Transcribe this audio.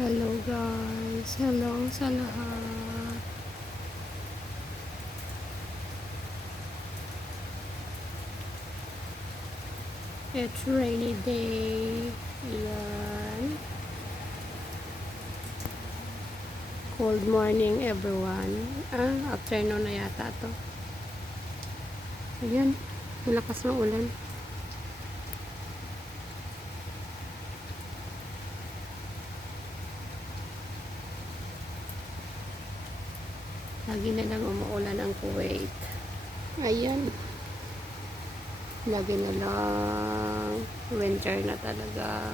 Hello guys, hello sa lahat. It's rainy day. Yan. Cold morning everyone. Afternoon na yata to. Ayan, malakas ng ulan. Lagi na lang umuulan ang Kuwait. Ayan. Lagi na lang winter na talaga.